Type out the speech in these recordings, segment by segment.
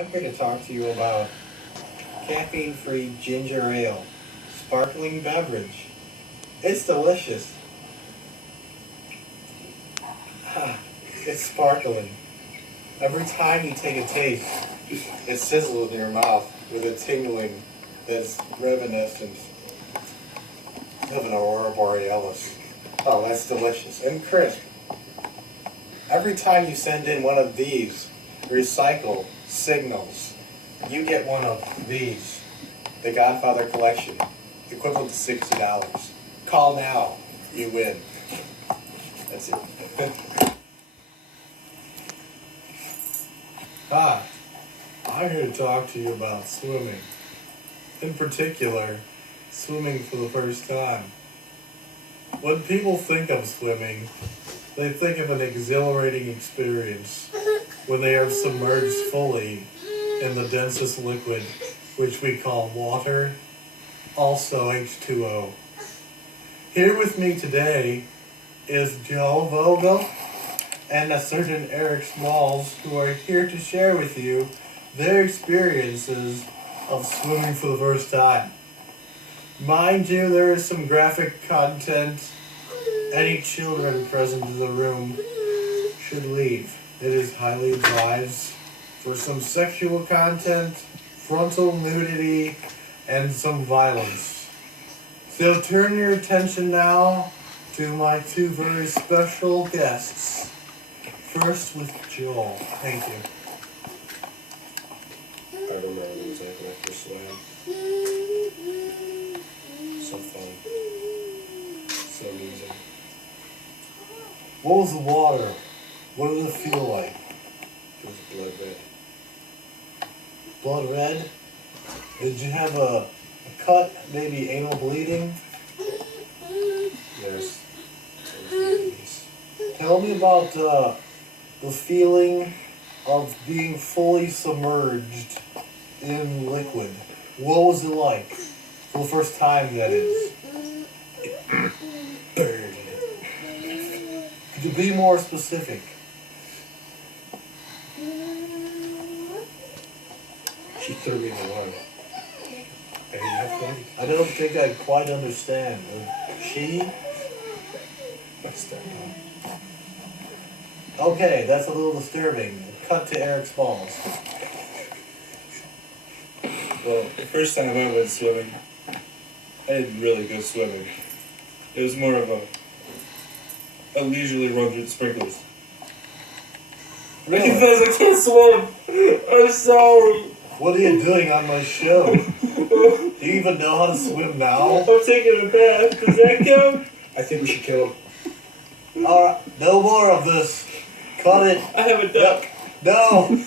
I'm here to talk to you about caffeine-free ginger ale, sparkling beverage. It's delicious. It's sparkling. Every time you take a taste, it sizzles in your mouth with a tingling that's reminiscent of an aurora borealis. Oh, that's delicious and crisp. Every time you send in one of these recycled signals, you get one of these, the Godfather Collection, equivalent to $60. Call now, you win. That's it. Hi, I'm here to talk to you about swimming. In particular, swimming for the first time. When people think of swimming, they think of an exhilarating experience when they are submerged fully in the densest liquid, which we call water, also H2O. Here with me today is Joe Vogel and a certain Eric Smalls, who are here to share with you their experiences of swimming for the first time. Mind you, there is some graphic content. Any children present in the room should leave. It is highly advised for some sexual content, frontal nudity, and some violence. So turn your attention now to my two very special guests. First with Joel. Thank you. I remember it was like when I first swam. So fun. So amusing. What was the water? What did it feel like? It was blood red. Blood red? Did you have a cut, maybe anal bleeding? Yes. It was nice. Tell me about the feeling of being fully submerged in liquid. What was it like? For the first time, that is. Burned. Could you be more specific? She threw me in the water. I didn't have fun. I don't think I quite understand. She? My stepmom. Okay, that's a little disturbing. Cut to Eric Smalls. Well, the first time I went swimming, I did really good swimming. It was more of a leisurely run through the sprinklers. Really? Because I can't swim. I'm sorry. What are you doing on my show? Do you even know how to swim now? I'm taking a bath. Does that count? I think we should kill him. Alright, no more of this. Cut it. I have a duck. No.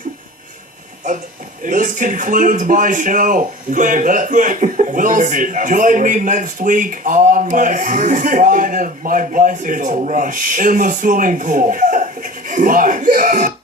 This concludes my show. Quick. Will join me next week on my first ride of my bicycle. It's a rush. In the swimming pool. Bye.